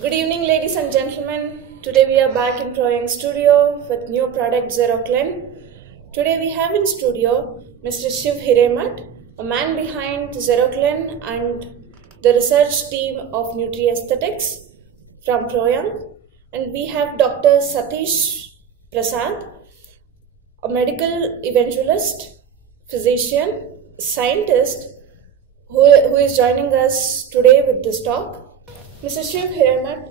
Good evening, ladies and gentlemen. Today we are back in Proyoung studio with new product Xeroklen. Today we have in studio Mr. Shiv Hiremat, a man behind Xeroklen and the research team of Nutri-Aesthetics from Proyoung. And we have Dr. Satish Prasad, a medical evangelist, physician, scientist who is joining us today with this talk. Mr. Shiv Hiremat,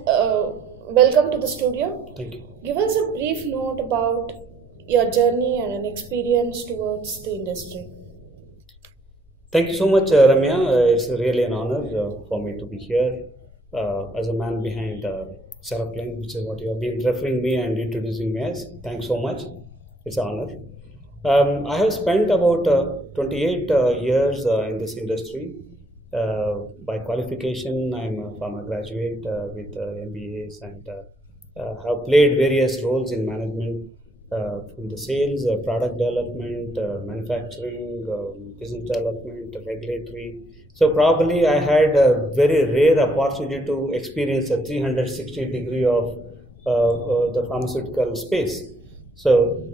welcome to the studio. Thank you. Give us a brief note about your journey and an experience towards the industry. Thank you so much, Ramya. It's really an honor for me to be here as a man behind Xeroklen, which is what you have been referring me and introducing me as. Thanks so much. It's an honor. I have spent about 28 years in this industry. By qualification, I'm a pharma graduate with MBAs and have played various roles in management from the sales, product development, manufacturing, business development, regulatory. So probably I had a very rare opportunity to experience a 360 degree of the pharmaceutical space. So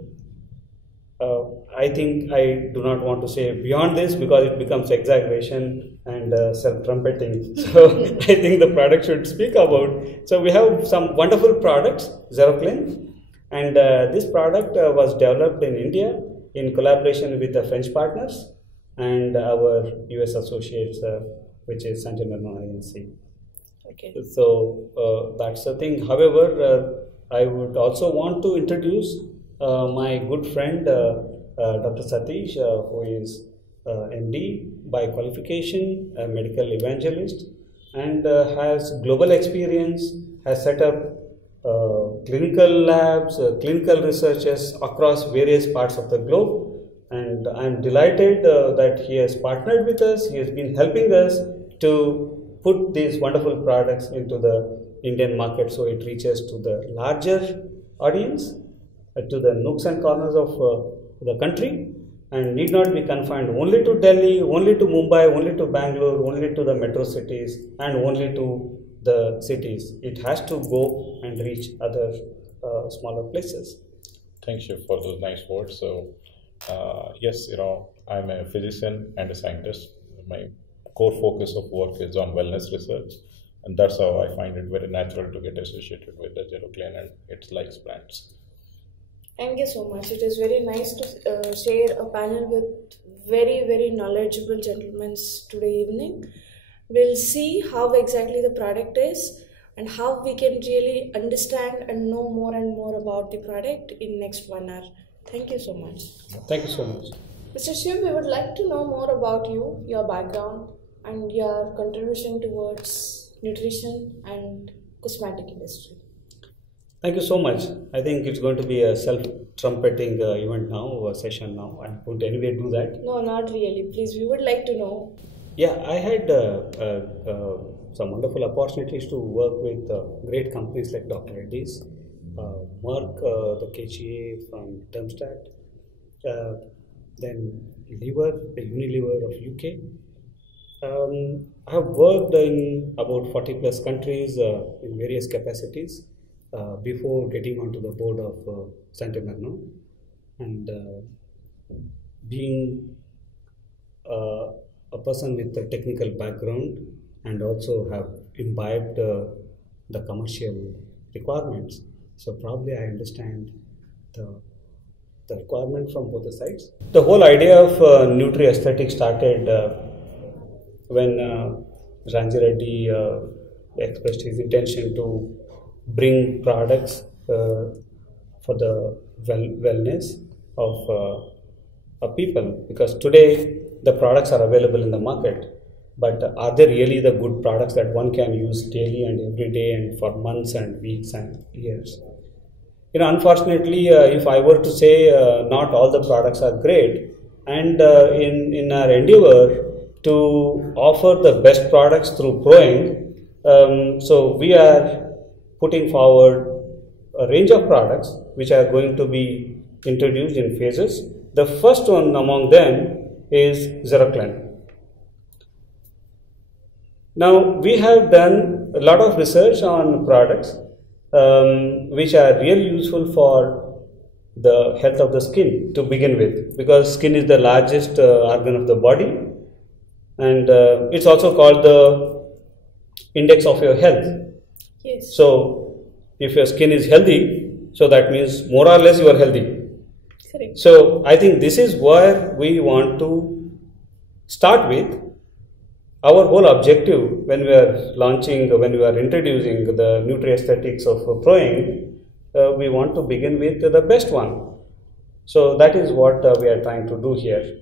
I think I do not want to say beyond this because it becomes exaggeration and self-trumpeting. So I think the product should speak about. So we have some wonderful products, Xeroklen, and this product was developed in India in collaboration with the French partners and our US associates, which is Saint INC. Okay. So that's the thing. However, I would also want to introduce my good friend Dr. Satish, who is MD by qualification, a medical evangelist, and has global experience, has set up clinical labs, clinical researches across various parts of the globe. And I am delighted that he has partnered with us. He has been helping us to put these wonderful products into the Indian market so it reaches to the larger audience, to the nooks and corners of the country, and need not be confined only to Delhi, only to Mumbai, only to Bangalore, only to the metro cities, and only to the cities. It has to go and reach other smaller places. Thank you for those nice words. So, yes, I'm a physician and a scientist. My core focus of work is on wellness research, and that's how I find it very natural to get associated with the Xeroklen and its likes brands. Thank you so much. It is very nice to share a panel with very knowledgeable gentlemen today evening. We'll see how exactly the product is and how we can really understand and know more and more about the product in next 1 hour. Thank you so much. Thank you so much. Mr. Shiv, we would like to know more about you, your background, and your contribution towards nutrition and cosmetic industry. Thank you so much. I think it's going to be a self-trumpeting event now, session now. I won't anyway do that. No, not really. Please, we would like to know. Yeah, I had some wonderful opportunities to work with great companies like Dr. Reddy's, Merck, the KGA from Darmstadt, then Lever, the Unilever of UK. I have worked in about 40 plus countries in various capacities. Before getting onto the board of Saint and being a person with a technical background and also have imbibed the commercial requirements. So probably I understand the requirement from both the sides. The whole idea of Nutri-Aesthetics started when Ranji Reddy expressed his intention to bring products for the wellness of people, because today the products are available in the market, but are they really the good products that one can use daily and every day and for months and weeks and years? Unfortunately, if I were to say not all the products are great, and in our endeavor to offer the best products through Proyoung, so we are putting forward a range of products which are going to be introduced in phases. The first one among them is Xeroklen. Now we have done a lot of research on products which are really useful for the health of the skin to begin with, because skin is the largest organ of the body, and it's also called the index of your health. Yes. So if your skin is healthy, so that means more or less you are healthy. Correct. So I think this is where we want to start with. Our whole objective when we are launching, when we are introducing the nutri-aesthetics of Proyoung, we want to begin with the best one. So that is what we are trying to do here.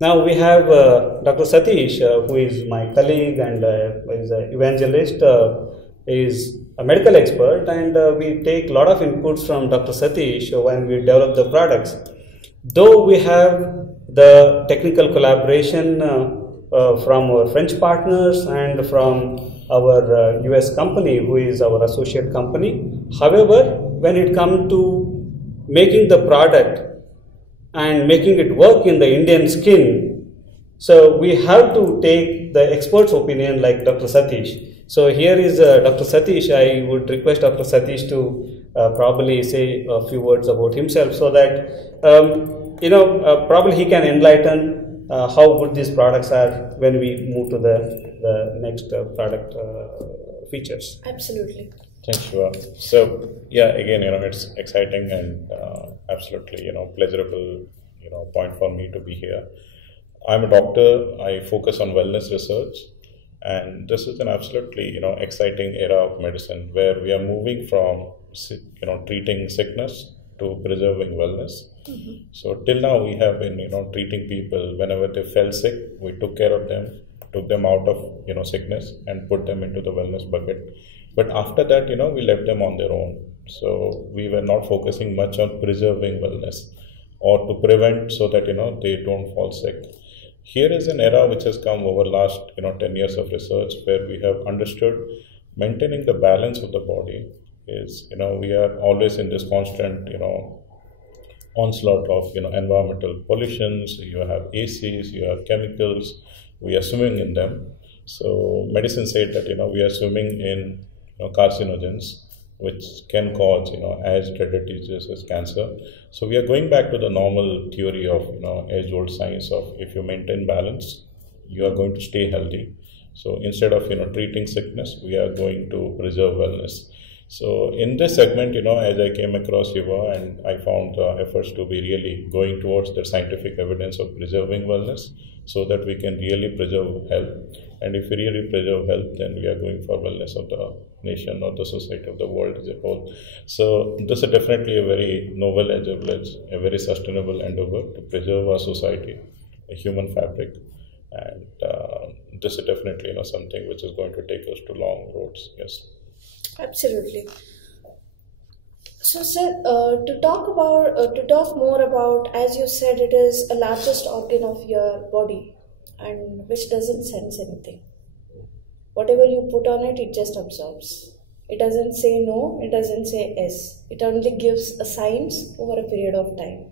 Now we have Dr. Satish, who is my colleague and is an evangelist, is a medical expert, and we take a lot of inputs from Dr. Satish when we develop the products. Though we have the technical collaboration from our French partners and from our US company, who is our associate company. However, when it comes to making the product and making it work in the Indian skin, so we have to take the expert's opinion like Dr. Satish. So here is Dr. Satish. I would request Dr. Satish to probably say a few words about himself, so that probably he can enlighten how good these products are when we move to the next product features. Absolutely. Thanks, Shiva. So yeah, again, it's exciting and absolutely, pleasurable, point for me to be here. I'm a doctor. I focus on wellness research, and this is an absolutely, exciting era of medicine where we are moving from, treating sickness to preserving wellness. Mm-hmm. So till now we have been, treating people whenever they fell sick. We took care of them, took them out of, sickness and put them into the wellness bucket. But after that, we left them on their own. So we were not focusing much on preserving wellness or to prevent so that, they don't fall sick. Here is an era which has come over last, 10 years of research where we have understood maintaining the balance of the body is, we are always in this constant, onslaught of, environmental pollutions. You have ACs, you have chemicals, we are swimming in them. So medicine said that, we are swimming in carcinogens, which can cause, as dreaded diseases as cancer. So we are going back to the normal theory of, age-old science of if you maintain balance, you are going to stay healthy. So instead of, treating sickness, we are going to preserve wellness. So in this segment, as I came across Shiva, and I found efforts to be really going towards the scientific evidence of preserving wellness so that we can really preserve health. And if we really preserve health, then we are going for wellness of the nation or the society of the world as a whole. So this is definitely a very noble endeavor, a very sustainable endeavor to preserve our society, a human fabric. And this is definitely something which is going to take us to long roads. Yes. Absolutely. So, sir, to talk more about, as you said, it is a largest organ of your body, and which doesn't sense anything. Whatever you put on it, it just absorbs. It doesn't say no, it doesn't say yes. It only gives a signs over a period of time.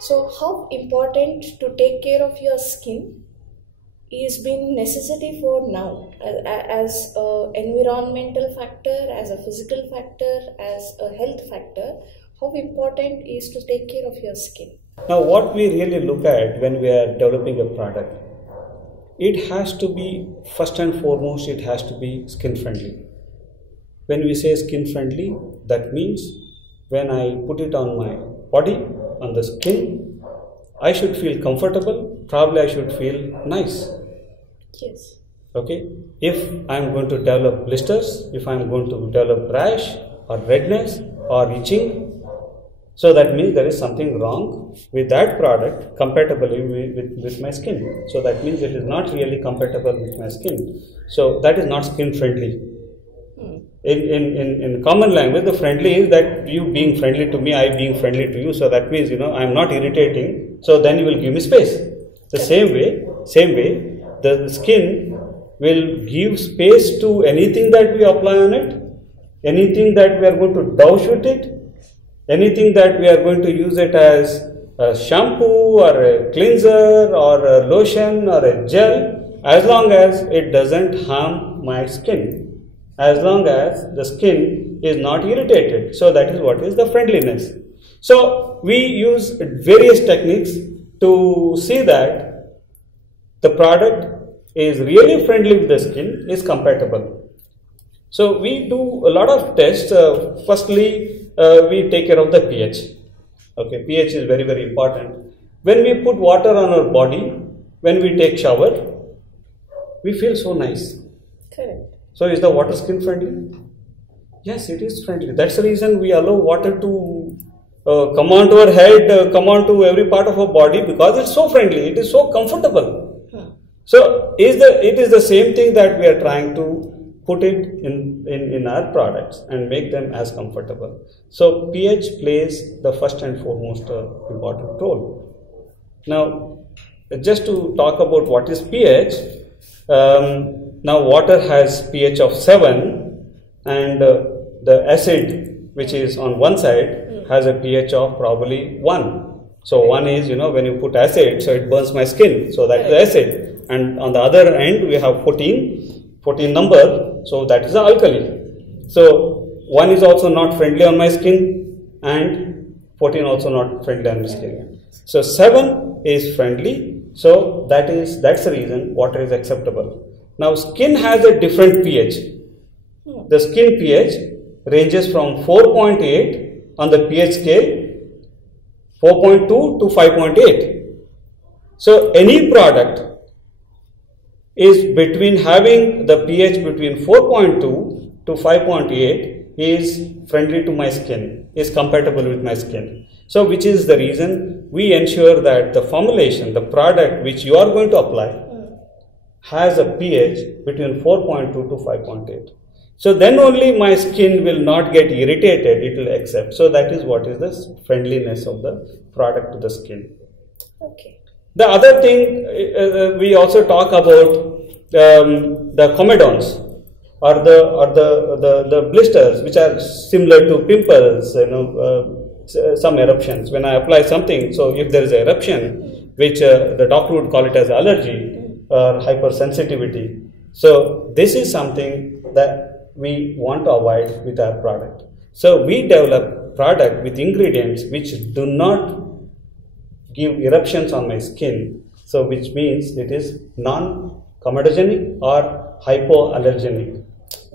So, how important to take care of your skin is being necessity for now as an environmental factor, as a physical factor, as a health factor. How important is to take care of your skin? Now what we really look at when we are developing a product, it has to be, first and foremost, it has to be skin friendly. When we say skin friendly, that means when I put it on my body, on the skin, I should feel comfortable, probably I should feel nice. Yes. Okay. If I am going to develop blisters, if I am going to develop rash or redness or itching, so that means there is something wrong with that product compatibly with my skin. So that means it is not really compatible with my skin. So that is not skin friendly. In common language, the friendly is that you being friendly to me, I being friendly to you. So that means, I am not irritating. So then you will give me space. The same way, the skin will give space to anything that we apply on it, anything that we are going to douse with it, anything that we are going to use it as a shampoo or a cleanser or a lotion or a gel, as long as it doesn't harm on my skin as long as the skin is not irritated. So that is what is the friendliness. So we use various techniques to see that the product is really friendly with the skin, is compatible. So we do a lot of tests. Firstly, we take care of the pH. Okay, pH is very, very important. When we put water on our body, when we take shower, we feel so nice. Correct. So is the water skin friendly? Yes, it is friendly. That's the reason we allow water to come onto our head, come onto every part of our body, because it's so friendly, it is so comfortable. So it is the same thing that we are trying to put it in our products and make them as comfortable. So pH plays the first and foremost important role. Now, just to talk about what is pH, now water has pH of 7 and the acid which is on one side has a pH of probably 1. So 1 is, when you put acid, so it burns my skin, so that is the acid. And on the other end we have 14 number, so that is the alkali. So 1 is also not friendly on my skin and 14 also not friendly on my skin. So 7 is friendly, so that's the reason water is acceptable. Now skin has a different pH. The skin pH ranges from 4.8 on the pH scale, 4.2 to 5.8. So any product is between having the pH between 4.2 to 5.8 is friendly to my skin, is compatible with my skin. So which is the reason we ensure that the formulation, the product which you are going to apply has a pH between 4.2 to 5.8. So then only my skin will not get irritated, it will accept. So that is what is the friendliness of the product to the skin. Okay. The other thing we also talk about the comedones or the blisters which are similar to pimples, some eruptions. When I apply something, so if there is an eruption, which the doctor would call it as allergy or hypersensitivity. So this is something that we want to avoid with our product. So we develop product with ingredients which do not give eruptions on my skin, so which means it is non-comedogenic or hypoallergenic,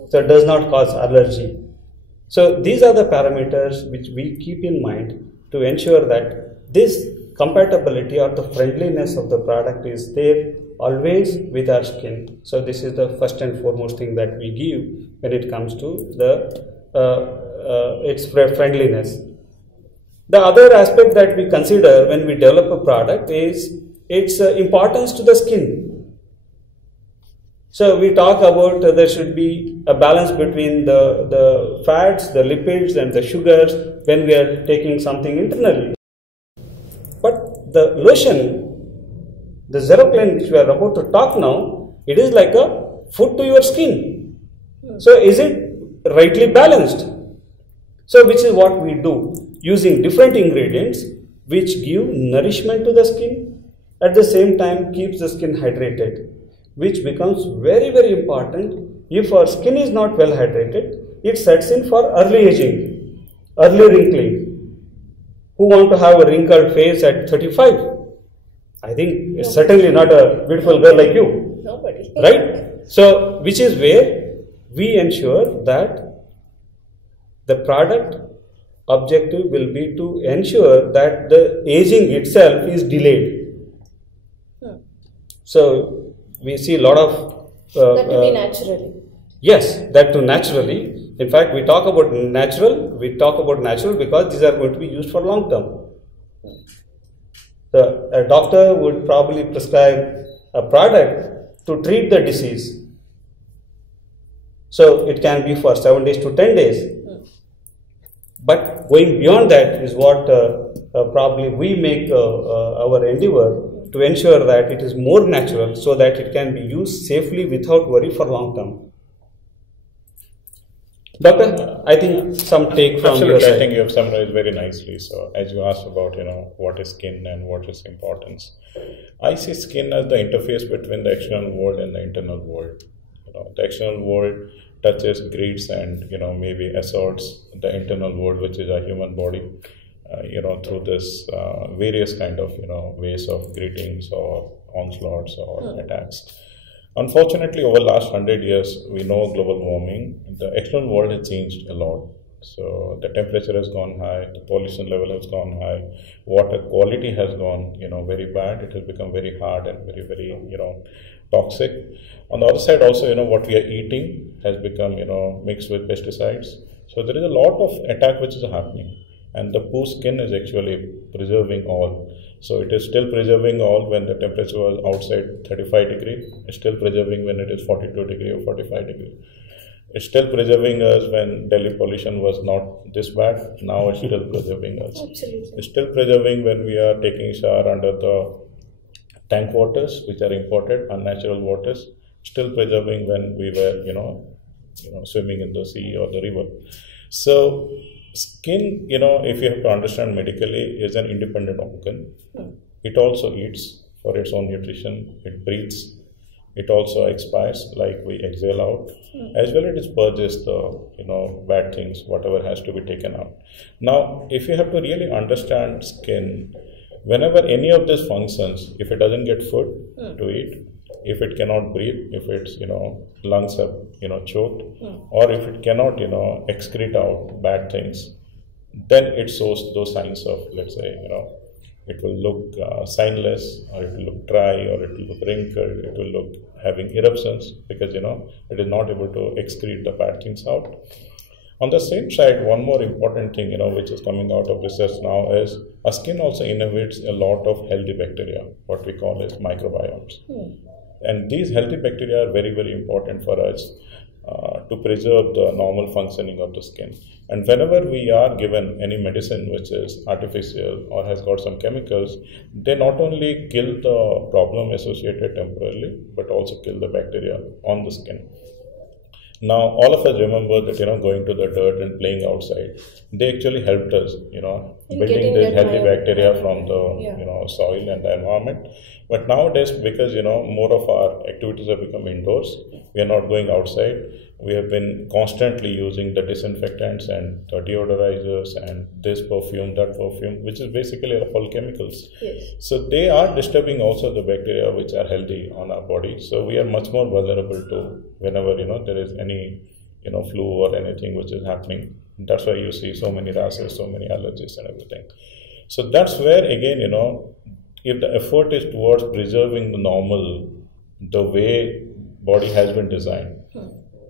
so it does not cause allergy. So these are the parameters which we keep in mind to ensure that this compatibility or the friendliness of the product is there always with our skin. So this is the first and foremost thing that we give when it comes to the its friendliness. The other aspect that we consider when we develop a product is its importance to the skin. So we talk about there should be a balance between the fats, the lipids and the sugars when we are taking something internally. But the lotion, the Xeroklen which we are about to talk now, it is like a food to your skin. So is it rightly balanced? So which is what we do, using different ingredients which give nourishment to the skin, at the same time keeps the skin hydrated, which becomes very, very important. If our skin is not well hydrated, it sets in for early aging, early wrinkling. Who want to have a wrinkled face at 35? I think it's certainly not a beautiful girl like you. Nobody. Right? So which is where we ensure that the product objective will be to ensure that the aging itself is delayed. So we see a lot of that will be naturally. Yes, that too naturally. In fact, we talk about natural because these are going to be used for long term. So a doctor would probably prescribe a product to treat the disease. So it can be for 7 days to 10 days. But going beyond that is what probably we make our endeavor to ensure that it is more natural so that it can be used safely without worry for long term. Doctor, I think some take from your side. I think you have summarized very nicely. So as you asked about, what is skin and what is importance, I see skin as the interface between the external world and the internal world. the external world touches, greets, and maybe assaults the internal world, which is our human body, through this various kind of ways of greetings or onslaughts or attacks. Unfortunately, over the last 100 years, we know global warming. The external world has changed a lot. So the temperature has gone high, the pollution level has gone high, water quality has gone, very bad. It has become very hard and very, very, toxic. On the other side, also, what we are eating has become, mixed with pesticides. So there is a lot of attack which is happening, and the poo skin is actually preserving all. So it is still preserving all when the temperature was outside 35 degree. It's still preserving when it is 42 degree or 45 degree. It's still preserving us when Delhi pollution was not this bad. Now it's still preserving us. Absolutely. It's still preserving when we are taking shower under the tank waters, which are imported, unnatural waters. Still preserving when we were, swimming in the sea or the river. So skin, if you have to understand medically, is an independent organ. It also eats for its own nutrition. It breathes. It also expires, like we exhale out, as well it purges the bad things, whatever has to be taken out. Now, if you have to really understand skin, whenever any of these functions, if it doesn't get food to eat, if it cannot breathe, if its lungs are choked, or if it cannot excrete out bad things, then it shows those signs of, let's say, it will look signless, or it will look dry, or it will look wrinkled, it will look having eruptions, because it is not able to excrete the bad things out. On the same side, one more important thing which is coming out of research now is our skin also innervates a lot of healthy bacteria, what we call as microbiomes. And these healthy bacteria are very, very important for us to preserve the normal functioning of the skin. And whenever we are given any medicine which is artificial or has got some chemicals, they not only kill the problem associated temporarily, but also kill the bacteria on the skin. Now, all of us remember that, going to the dirt and playing outside, they actually helped us, building this healthy bacteria from the, soil and the environment. But nowadays, because, more of our activities have become indoors, we are not going outside. We have been constantly using the disinfectants and the deodorizers and this perfume, that perfume, which is basically all chemicals. Yes. So they are disturbing also the bacteria which are healthy on our body. So we are much more vulnerable to whenever, there is any, flu or anything which is happening. That's why you see so many rashes, so many allergies and everything. So that's where, again, if the effort is towards preserving the normal, the way body has been designed,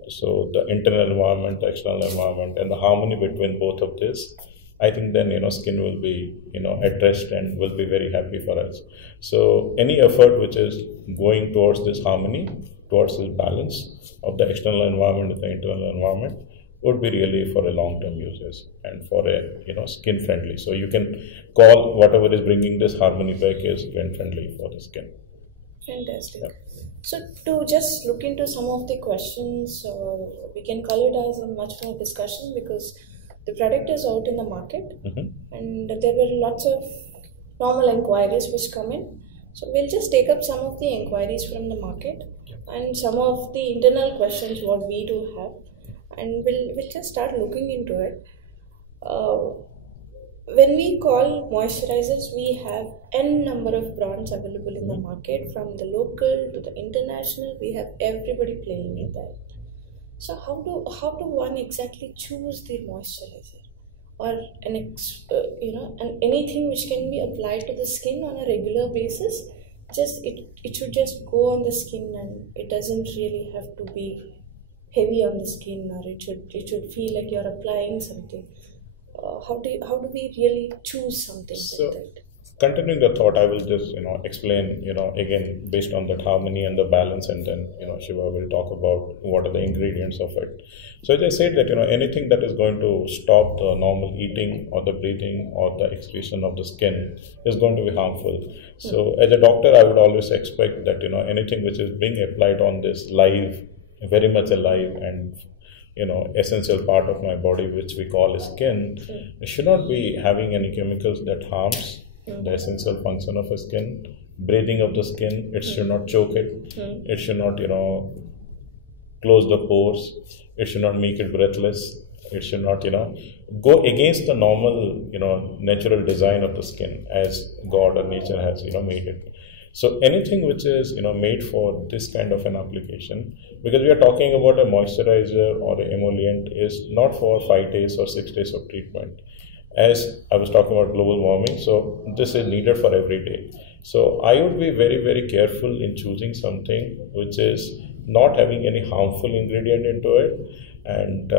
so the internal environment, the external environment, and the harmony between both of this, I think then, skin will be, addressed and will be very happy for us. So any effort which is going towards this harmony, towards this balance of the external environment and the internal environment would be really for a long-term uses and for a, skin friendly. So you can call whatever is bringing this harmony back is skin friendly for the skin. Fantastic. Yeah. So to just look into some of the questions, we can call it as a much more discussion, because the product is out in the market and there were lots of normal inquiries which come in. So we'll just take up some of the inquiries from the market and some of the internal questions what we do have, and we'll just start looking into it. When we call moisturizers, we have n number of brands available in the market, from the local to the international. We have everybody playing in that. So how do one exactly choose the moisturizer, or and anything which can be applied to the skin on a regular basis? Just it should just go on the skin, and it doesn't really have to be heavy on the skin, or it should feel like you're applying something. How do we really choose something like that? Continuing the thought, I will just explain again based on that harmony and the balance, and then Shiva will talk about what are the ingredients of it. So as I said that anything that is going to stop the normal eating or the breathing or the excretion of the skin is going to be harmful. So as a doctor, I would always expect that anything which is being applied on this live, very much alive and essential part of my body, which we call skin, it should not be having any chemicals that harms the essential function of a skin, breathing of the skin. It should not choke it. It should not, close the pores. It should not make it breathless. It should not, go against the normal, natural design of the skin as God or nature has, made it. So anything which is, made for this kind of an application, because we are talking about a moisturizer or an emollient, is not for 5 days or 6 days of treatment. As I was talking about global warming, so this is needed for every day. So I would be very, very careful in choosing something which is not having any harmful ingredient into it, and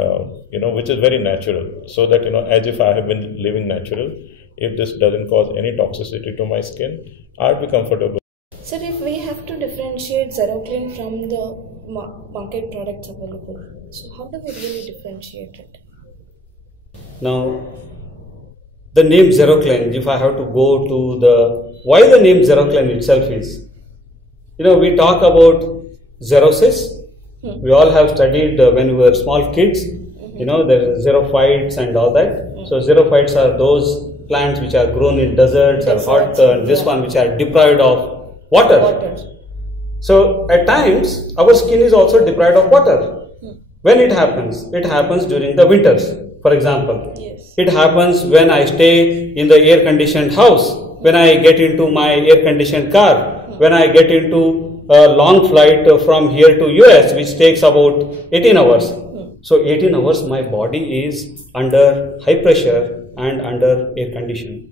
which is very natural, so that as if I have been living natural. If this doesn't cause any toxicity to my skin, I'd be comfortable. Sir, if we have to differentiate Xeroklen from the market products available, so how do we really differentiate it? Now, the name Xeroklen, if I have to go to why the name Xeroklen itself is, we talk about xerosis. We all have studied when we were small kids, there are xerophytes and all that. So xerophytes are those plants which are grown in deserts or hot, and this one which are deprived of water. So at times our skin is also deprived of water. When it happens during the winters, for example. Yes. It happens when I stay in the air conditioned house, when I get into my air conditioned car, when I get into a long flight from here to US, which takes about 18 hours. So 18 hours my body is under high pressure and under air condition.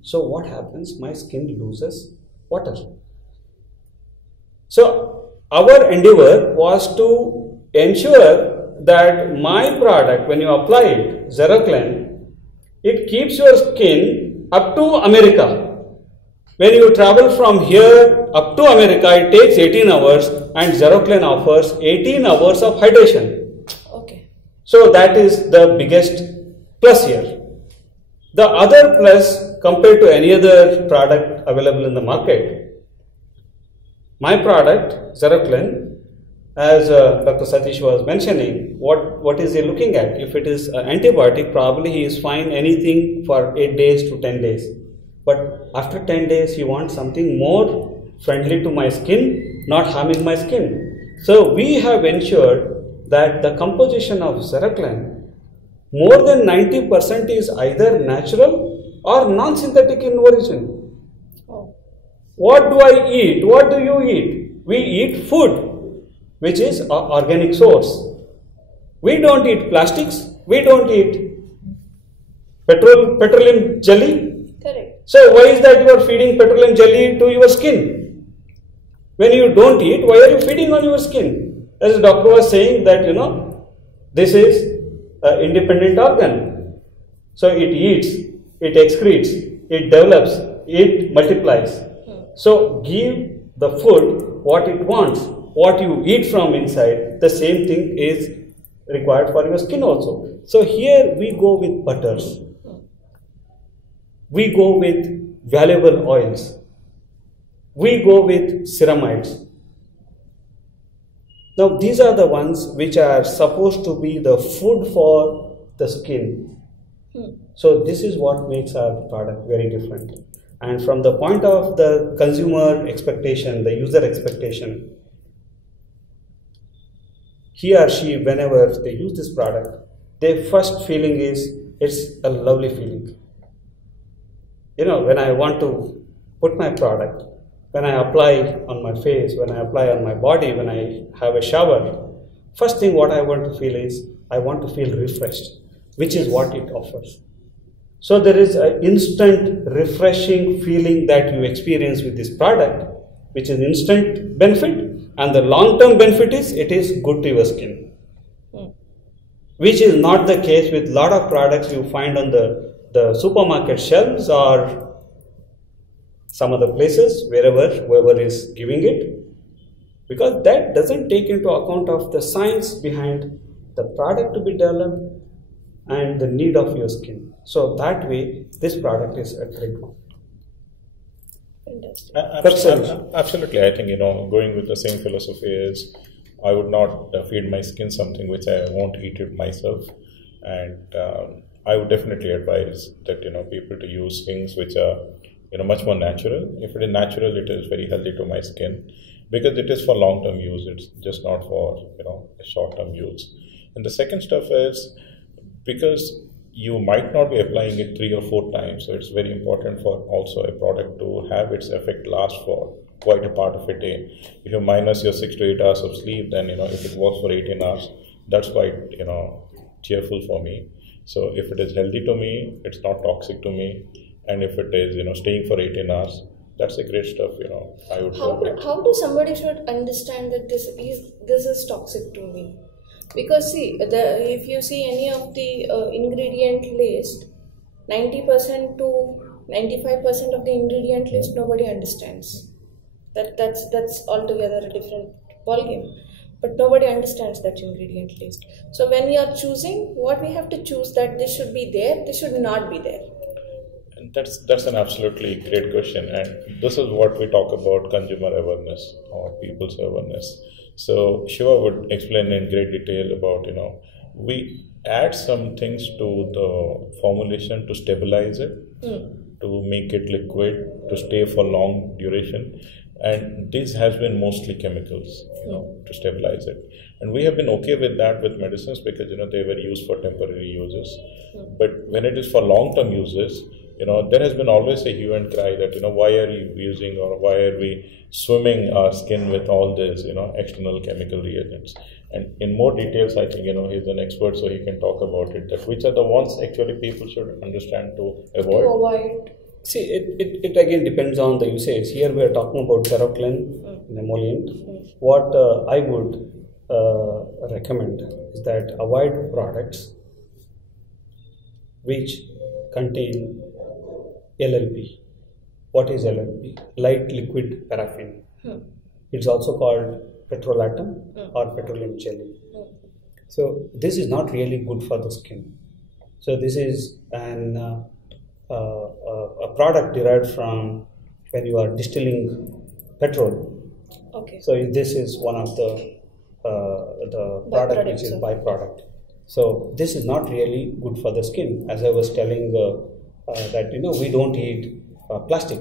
So what happens? My skin loses water. So our endeavor was to ensure that my product, when you apply it, Xeroklen, it keeps your skin up to America. When you travel from here up to America, it takes 18 hours, and Xeroklen offers 18 hours of hydration. Okay. So that is the biggest plus here. The other plus compared to any other product available in the market, my product, Xeroklen, as Dr. Satish was mentioning, what is he looking at? If it is an antibiotic, probably he is fine anything for 8 days to 10 days. But after 10 days, he wants something more friendly to my skin, not harming my skin. So we have ensured that the composition of Xeroklen, more than 90% is either natural or non-synthetic in origin. Oh. What do I eat? What do you eat? We eat food, which is an organic source. We don't eat plastics. We don't eat petroleum jelly. Correct. So why is that you are feeding petroleum jelly to your skin? When you don't eat, why are you feeding on your skin? As the doctor was saying that, this is an independent organ. So it eats, it excretes, it develops, it multiplies. So give the food what it wants, what you eat from inside, the same thing is required for your skin also. So here we go with butters. We go with valuable oils. We go with ceramides. Now these are the ones which are supposed to be the food for the skin. So this is what makes our product very different. And from the point of the consumer expectation, the user expectation, he or she, whenever they use this product, their first feeling is, it's a lovely feeling. When I want to put my product, when I apply on my face, when I apply on my body, when I have a shower, first thing what I want to feel is, I want to feel refreshed, which is what it offers. So there is an instant refreshing feeling that you experience with this product, which is instant benefit, and the long-term benefit is, it is good to your skin. Which is not the case with a lot of products you find on the supermarket shelves or some other places, whoever is giving it, because that doesn't take into account of the science behind the product to be developed and the need of your skin. So that way, this product is a great one. Absolutely. I think, going with the same philosophy is, I would not feed my skin something which I won't eat it myself. And I would definitely advise that, people to use things which are, much more natural. If it is natural, it is very healthy to my skin. because it is for long-term use. It's just not for a short-term use. And the second stuff is because you might not be applying it 3 or 4 times, so it's very important for also a product to have its effect last for quite a part of a day. If you minus your 6 to 8 hours of sleep, then if it works for 18 hours, that's quite cheerful for me. So if it is healthy to me, it's not toxic to me, and if it is staying for 18 hours, that's a great stuff. I would. How do somebody should understand that this is toxic to me? Because see, if you see any of the ingredient list, 90% to 95% of the ingredient list nobody understands. That's altogether a different ballgame. But nobody understands that ingredient list. So when we are choosing, what we have to choose that this should be there, this should not be there. And that's an absolutely great question, and this is what we talk about consumer awareness or people's awareness. So Shiva would explain in great detail about we add some things to the formulation to stabilize it, to make it liquid, to stay for long duration. And this has been mostly chemicals, to stabilize it. And we have been okay with that with medicines because, they were used for temporary uses. But when it is for long-term uses, there has been always a hue and cry that, why are you using or why are we swimming our skin with all these, external chemical reagents. And in more details, I think, he's an expert, so he can talk about it, that which are the ones actually people should understand to avoid. See, it again depends on the usage. Here we are talking about Xeroklen emollient. What I would recommend is that avoid products which contain LLP. What is LLP? Light liquid paraffin. It's also called petrolatum or petroleum jelly. So this is not really good for the skin. So this is a product derived from when you are distilling petrol. Okay. So this is one of the product which is byproduct. So this is not really good for the skin. As I was telling that we don't eat plastic.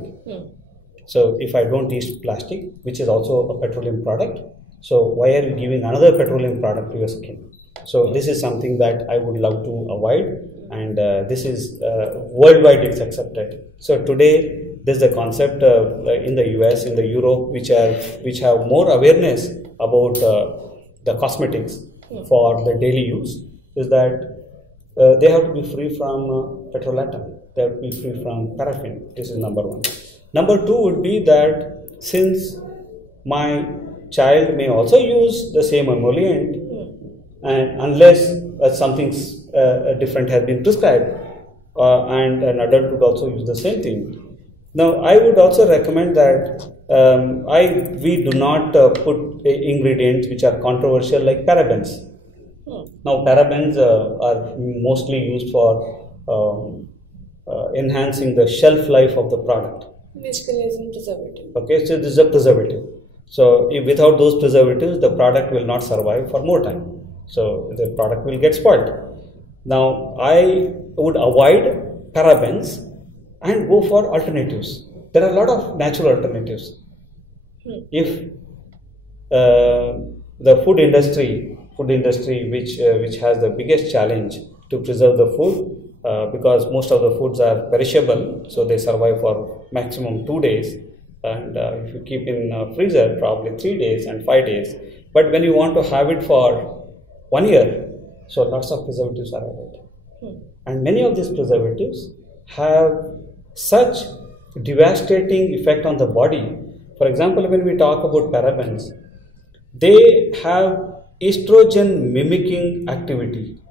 So if I don't eat plastic, which is also a petroleum product, so why are you giving another petroleum product to your skin? So this is something that I would love to avoid. And this is worldwide it's accepted. So today there's a concept in the US, in the Europe, which have more awareness about the cosmetics for the daily use, is that they have to be free from petrolatum. They have to be free from paraffin. This is number one. Number two would be that since my child may also use the same emollient, and unless something different has been prescribed, and an adult would also use the same thing. Now, I would also recommend that we do not put ingredients which are controversial like parabens. Now, parabens are mostly used for enhancing the shelf life of the product. Basically, as a preservative. Okay, so this is a preservative. So, without those preservatives, the product will not survive for more time. So, the product will get spoiled. Now, I would avoid parabens and go for alternatives. There are a lot of natural alternatives. If the food industry which has the biggest challenge to preserve the food, because most of the foods are perishable, so they survive for maximum 2 days, and if you keep in freezer, probably 3 days and 5 days. But when you want to have it for 1 year, so lots of preservatives are added. And many of these preservatives have such devastating effect on the body. For example, when we talk about parabens, they have estrogen mimicking activity.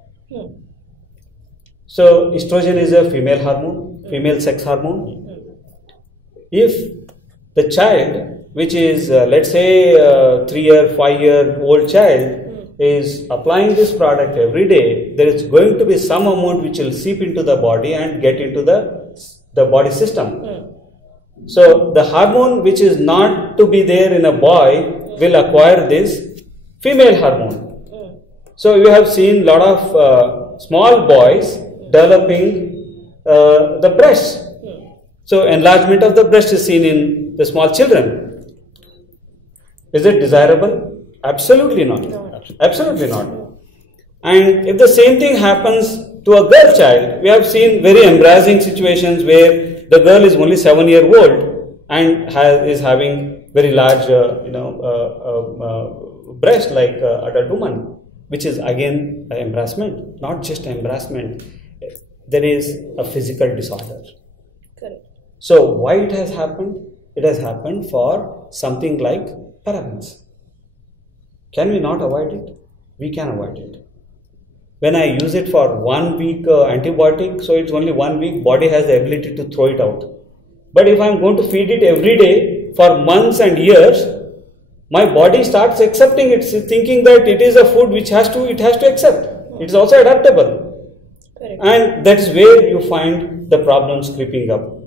So estrogen is a female hormone, female sex hormone. If the child, which is let's say 3-year, 5-year-old child, is applying this product every day, there is going to be some amount which will seep into the body and get into the body system. So the hormone which is not to be there in a boy will acquire this female hormone. So you have seen a lot of small boys developing the breast. So enlargement of the breast is seen in the small children. Is it desirable? Absolutely not. No. Absolutely not. And if the same thing happens to a girl child, we have seen very embarrassing situations where the girl is only 7-year-old and is having very large, breast like adult woman, which is again an embarrassment. Not just embarrassment, there is a physical disorder. Correct. So why it has happened? It has happened for something like parabens. Can we not avoid it? We can avoid it. When I use it for 1 week antibiotic, so it's only 1 week, body has the ability to throw it out. But if I'm going to feed it every day for months and years, my body starts accepting it, thinking that it is a food which it has to accept. It's also adaptable. Correct. And that is where you find the problems creeping up.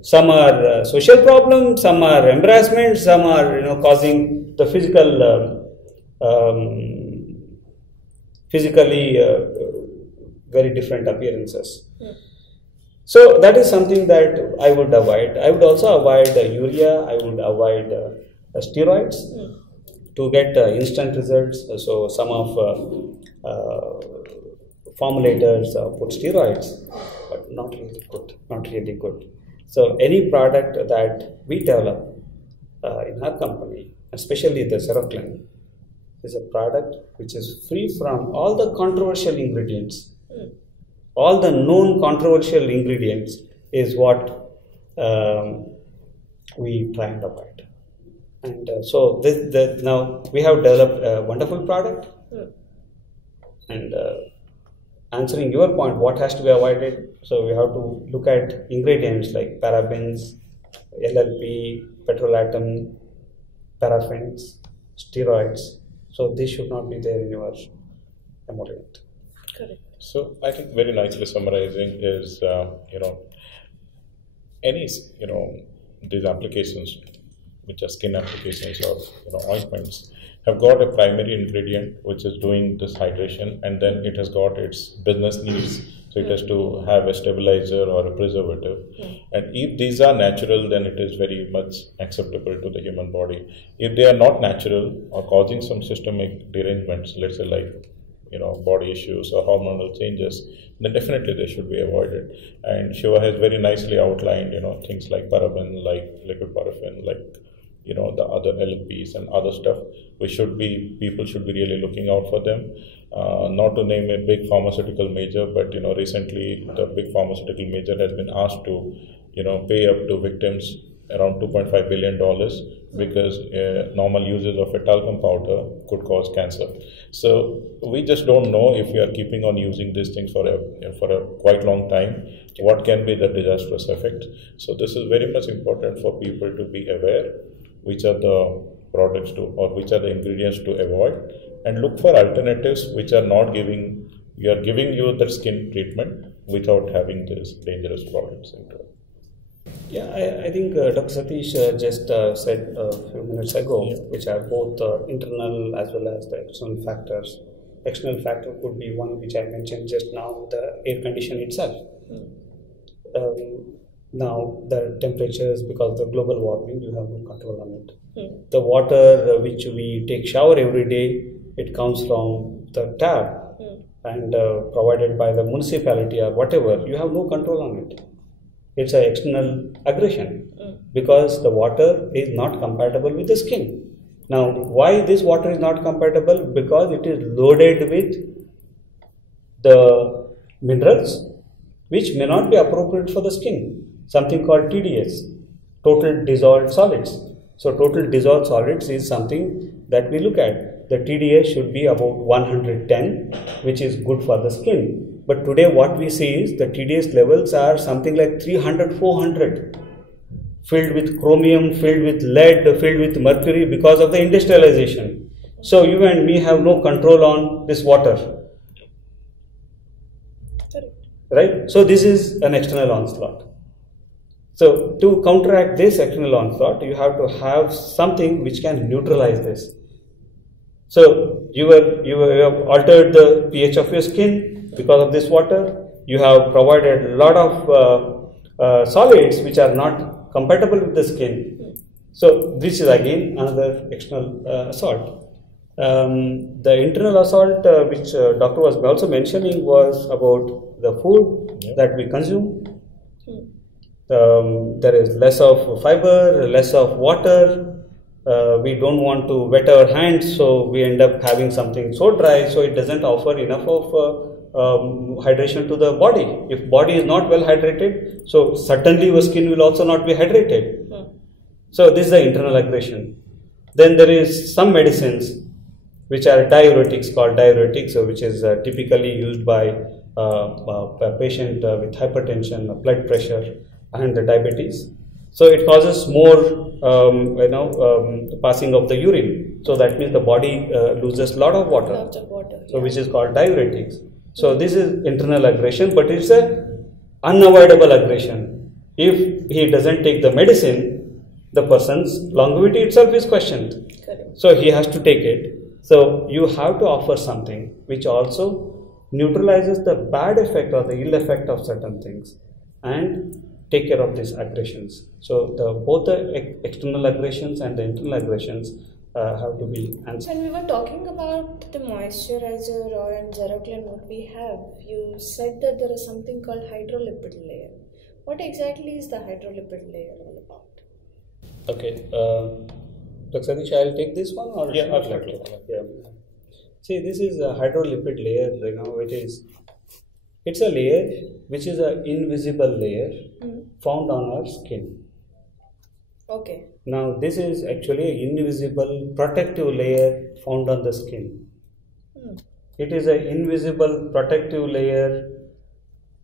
Some are social problems, some are embarrassment, some are causing the physically very different appearances. So that is something that I would avoid. I would also avoid urea. I would avoid steroids to get instant results. So some of formulators put steroids, but not really good. Not really good. So any product that we develop in our company, especially the Xeroklen, is a product which is free from all the controversial ingredients. All the known controversial ingredients is what we try and avoid. And so now we have developed a wonderful product. And answering your point, what has to be avoided? So we have to look at ingredients like parabens, LLP, petrolatum, paraffins, steroids. So this should not be there in your emollient. Correct. So I think very nicely summarizing is, these applications, which are skin applications or ointments, have got a primary ingredient which is doing this hydration, and then it has got its business needs. So it has to have a stabilizer or a preservative. And if these are natural, then it is very much acceptable to the human body. If they are not natural or causing some systemic derangements, let's say like body issues or hormonal changes, then definitely they should be avoided. And Shiva has very nicely outlined, things like paraben, like liquid paraffin, like the other LLPs and other stuff. People should be really looking out for them. Not to name a big pharmaceutical major, but recently the big pharmaceutical major has been asked to pay up to victims around $2.5 billion because normal usage of a talcum powder could cause cancer. So we just don't know, if we are keeping on using these things for a quite long time, what can be the disastrous effect. So this is very much important for people to be aware which are the products which are the ingredients to avoid, and look for alternatives which are not giving you the skin treatment without having these dangerous products into it. Yeah, I think Dr. Satish just said a few minutes ago, which are both internal as well as the external factors. External factor could be one which I mentioned just now, the air condition itself. Now the temperatures, because of the global warming, you have no control on it. The water which we take shower every day, it comes from the tap and provided by the municipality or whatever, you have no control on it. It's an external aggression because the water is not compatible with the skin. Now, why this water is not compatible? Because it is loaded with the minerals which may not be appropriate for the skin. Something called TDS, total dissolved solids. So total dissolved solids is something that we look at. The TDS should be about 110, which is good for the skin. But today what we see is the TDS levels are something like 300, 400, filled with chromium, filled with lead, filled with mercury because of the industrialization. So you and me have no control on this water. Right? So this is an external onslaught. So to counteract this external onslaught, you have to have something which can neutralize this. So you have altered the pH of your skin because of this water. You have provided a lot of solids which are not compatible with the skin. So this is again another external assault. The internal assault which doctor was also mentioning was about the food that we consume. There is less of fiber, less of water. We don't want to wet our hands, so we end up having something so dry, so it doesn't offer enough of hydration to the body. If body is not well hydrated, so certainly your skin will also not be hydrated. So this is the internal aggression. Then there is some medicines which are diuretics, called diuretics, which is typically used by a patient with hypertension, blood pressure, and diabetes. So it causes more passing of the urine. So that means the body loses a lot of water. Lots of water. So which is called diuretics. So this is internal aggression, but it's a unavoidable aggression. If he doesn't take the medicine, the person's longevity itself is questioned. Correct. So he has to take it. So you have to offer something which also neutralizes the bad effect or the ill effect of certain things and take care of these aggressions. So both the external aggressions and the internal aggressions have to be answered. When we were talking about the moisturizer or in Xeroklen what we have, you said that there is something called hydrolipid layer. What exactly is the hydrolipid layer all about? Okay, Dr. Satish, I'll take this one or Yeah, absolutely. Yeah. See, this is a hydrolipid layer. It's a layer which is an invisible layer found on our skin. Okay. Now, this is actually an invisible protective layer found on the skin. It is an invisible protective layer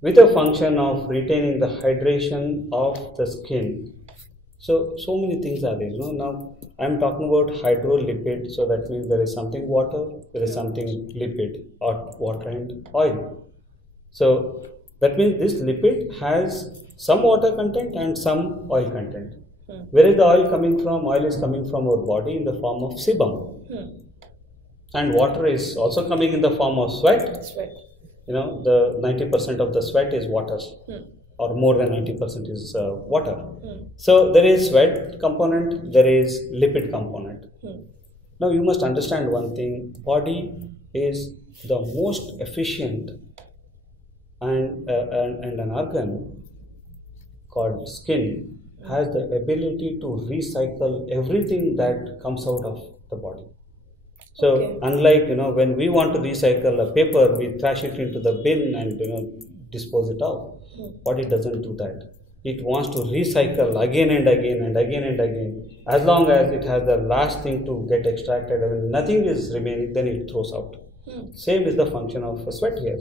with a function of retaining the hydration of the skin. So many things are there. Now I am talking about hydrolipid. So that means there is something water, there is something lipid, or water and oil. So that means this lipid has some water content and some oil content. Where is the oil coming from? Oil is coming from our body in the form of sebum. And water is also coming in the form of sweat. The 90% of the sweat is water. Or more than 90% is water. So there is sweat component, there is lipid component. Now you must understand one thing, body is the most efficient and an organ called skin has the ability to recycle everything that comes out of the body. So unlike when we want to recycle a paper, we thrash it into the bin and dispose it out. Body doesn't do that. It wants to recycle again and again and again and again. As long as it has the last thing to get extracted, nothing is remaining, then it throws out. Same is the function of sweat here.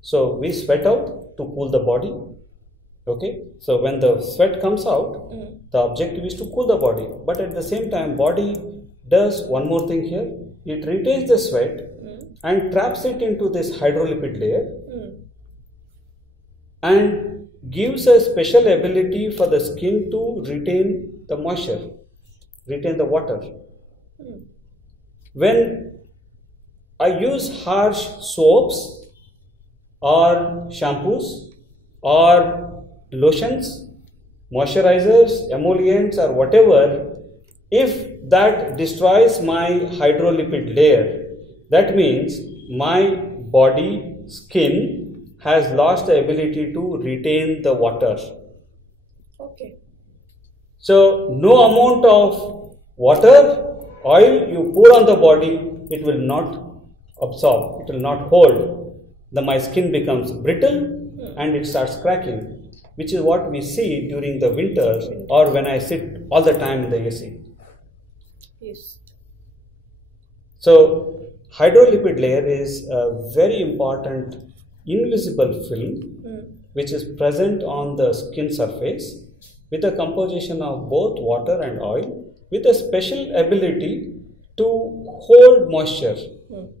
So we sweat out to cool the body. Okay. So when the sweat comes out, the objective is to cool the body. But at the same time, body does one more thing here. It retains the sweat and traps it into this hydrolipid layer. And gives a special ability for the skin to retain the moisture, retain the water. When I use harsh soaps or shampoos or lotions, moisturizers, emollients or whatever, if that destroys my hydrolipid layer, that means my body skin has lost the ability to retain the water. Okay. So no amount of water, oil you pour on the body, it will not absorb, it will not hold. My skin becomes brittle and it starts cracking, which is what we see during the winter or when I sit all the time in the AC. Yes. So hydrolipid layer is a very important invisible film which is present on the skin surface with a composition of both water and oil with a special ability to hold moisture.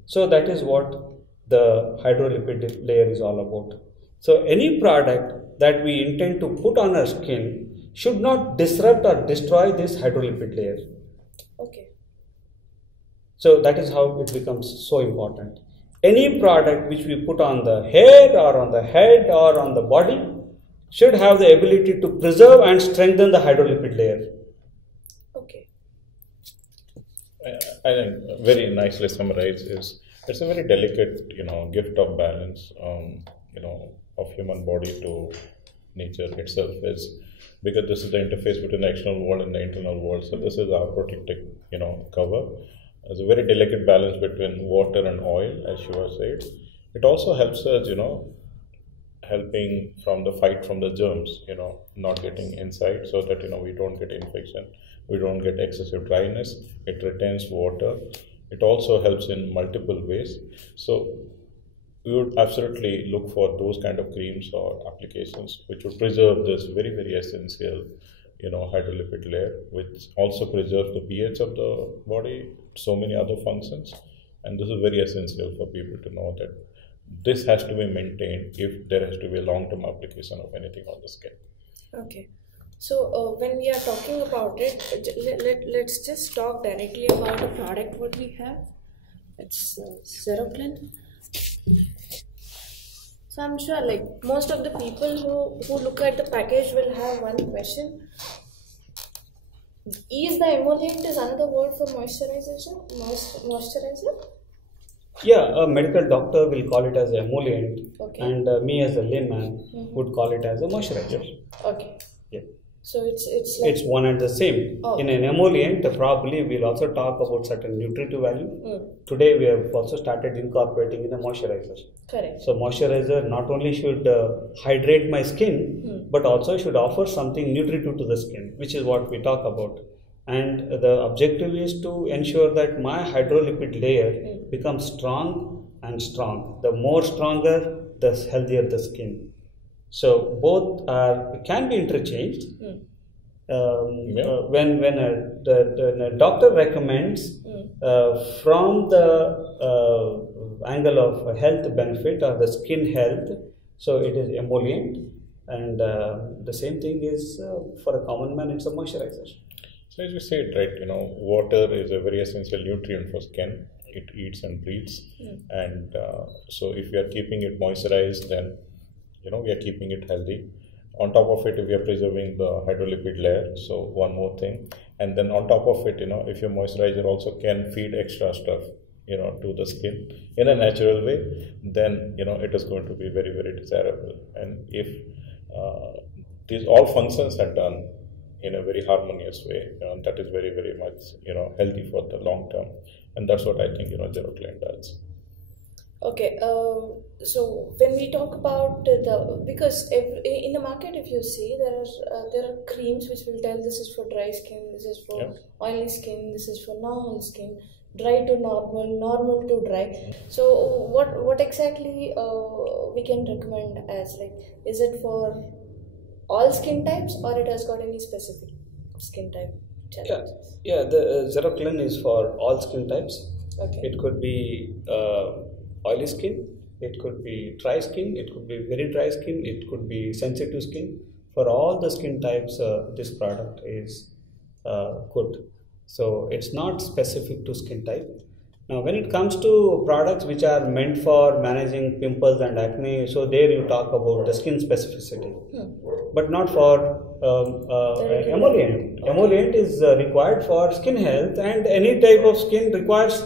So that is what the hydrolipid layer is all about. So any product that we intend to put on our skin should not disrupt or destroy this hydrolipid layer. Okay. So that is how it becomes so important. Any product which we put on the hair or on the head or on the body should have the ability to preserve and strengthen the hydrolipid layer. I think very nicely summarized is it's a very delicate, gift of balance, of human body to nature itself is because this is the interface between the external world and the internal world. So this is our protective, cover. There's a very delicate balance between water and oil, as Shiva said. It also helps us, helping from the fight from the germs, not getting inside so that, we don't get infection, we don't get excessive dryness, it retains water. It also helps in multiple ways. So we would absolutely look for those kind of creams or applications which would preserve this very, very essential, hydrolipid layer, which also preserves the pH of the body, so many other functions. And this is very essential for people to know that this has to be maintained if there has to be a long-term application of anything on the skin. Okay. So when we are talking about it, let's just talk directly about the product what we have. It's Xeroklen. So I'm sure like most of the people who look at the package will have one question. Is the emollient is another word for moisturizer? Moisturizer? Yeah, a medical doctor will call it as an emollient, Okay. and me as a layman would call it as a moisturizer. Okay. Yeah. So it's like It's one and the same. Oh. In an emollient, probably we'll also talk about certain nutritive value. Today we have also started incorporating in a moisturizer. correct. So moisturizer not only should hydrate my skin, but also should offer something nutritive to the skin, which is what we talk about. And the objective is to ensure that my hydrolipid layer becomes strong and strong. The more stronger, the healthier the skin. So both can be interchanged. When a doctor recommends from the angle of health benefit or the skin health, so it is emollient, and the same thing is for a common man, it's a moisturizer. So as you said, right, water is a very essential nutrient for skin. It eats and breathes, and so if we are keeping it moisturized, then we are keeping it healthy. On top of it, we are preserving the hydrolipid layer. So one more thing, and then on top of it, if your moisturizer also can feed extra stuff, to the skin in a natural way, then it is going to be very, very desirable. And if these all functions are done in a very harmonious way, that is very, very much healthy for the long term, and that's what I think Xeroklen does. Okay, so when we talk about because in the market, if you see, there are creams which will tell this is for dry skin, this is for oily skin, this is for normal skin, dry to normal, normal to dry. So what exactly we can recommend as, like, is it for all skin types or it has got any specific skin type challenges? Yeah, the Xeroklen is for all skin types. Okay. It could be oily skin, it could be dry skin, it could be very dry skin, it could be sensitive skin. For all the skin types, this product is good. So it's not specific to skin type. Now, when it comes to products which are meant for managing pimples and acne, so there you talk about the skin specificity, but not for emollient. Emollient is required for skin health, and any type of skin requires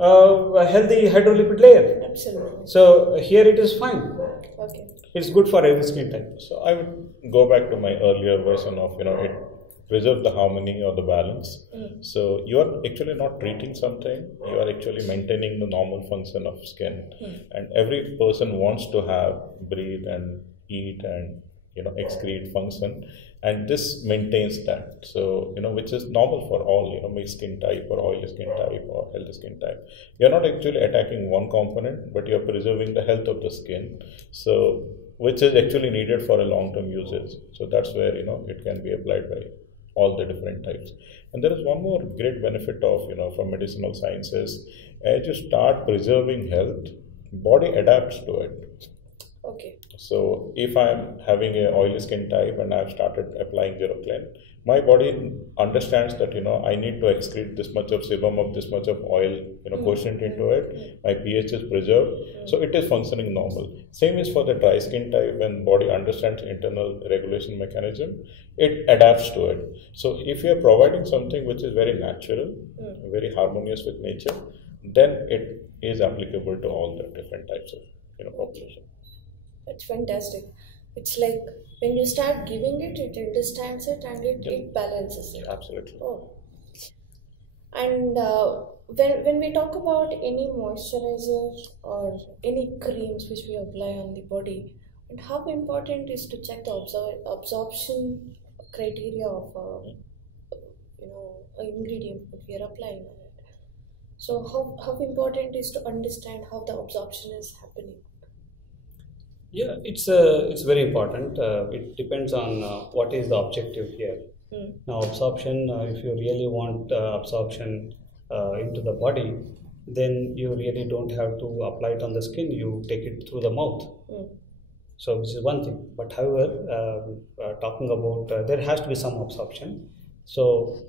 a healthy hydrolipid layer. Absolutely. So here it is fine. Okay. It's good for every skin type. So I would go back to my earlier version of it preserve the harmony or the balance. So you are actually not treating something, you are actually maintaining the normal function of skin. And every person wants to have breathe and eat and excrete function, and this maintains that. So which is normal for all mixed skin type or oily skin type or healthy skin type. You're not actually attacking one component, but you're preserving the health of the skin, so which is actually needed for a long-term usage. So that's where it can be applied by all the different types. And there is one more great benefit of from medicinal sciences. As you start preserving health, body adapts to it. Okay. So if I'm having a oily skin type and I've started applying Xeroklen, my body understands that I need to excrete this much of sebum, of this much of oil quotient into it. My pH is preserved, so it is functioning normal. Same is for the dry skin type. When body understands internal regulation mechanism, it adapts to it. So if you are providing something which is very natural, very harmonious with nature, then it is applicable to all the different types of population. That's fantastic. It's like when you start giving it, it understands it and it balances it. Absolutely. Oh. And when we talk about any moisturizer or any creams which we apply on the body, and how important is to check the absorption criteria of an ingredient that we are applying on it. So how important is to understand how the absorption is happening? Yeah, it's very important. It depends on what is the objective here. Now, absorption, if you really want absorption into the body, then you really don't have to apply it on the skin. You take it through the mouth. So this is one thing. But however, talking about there has to be some absorption. So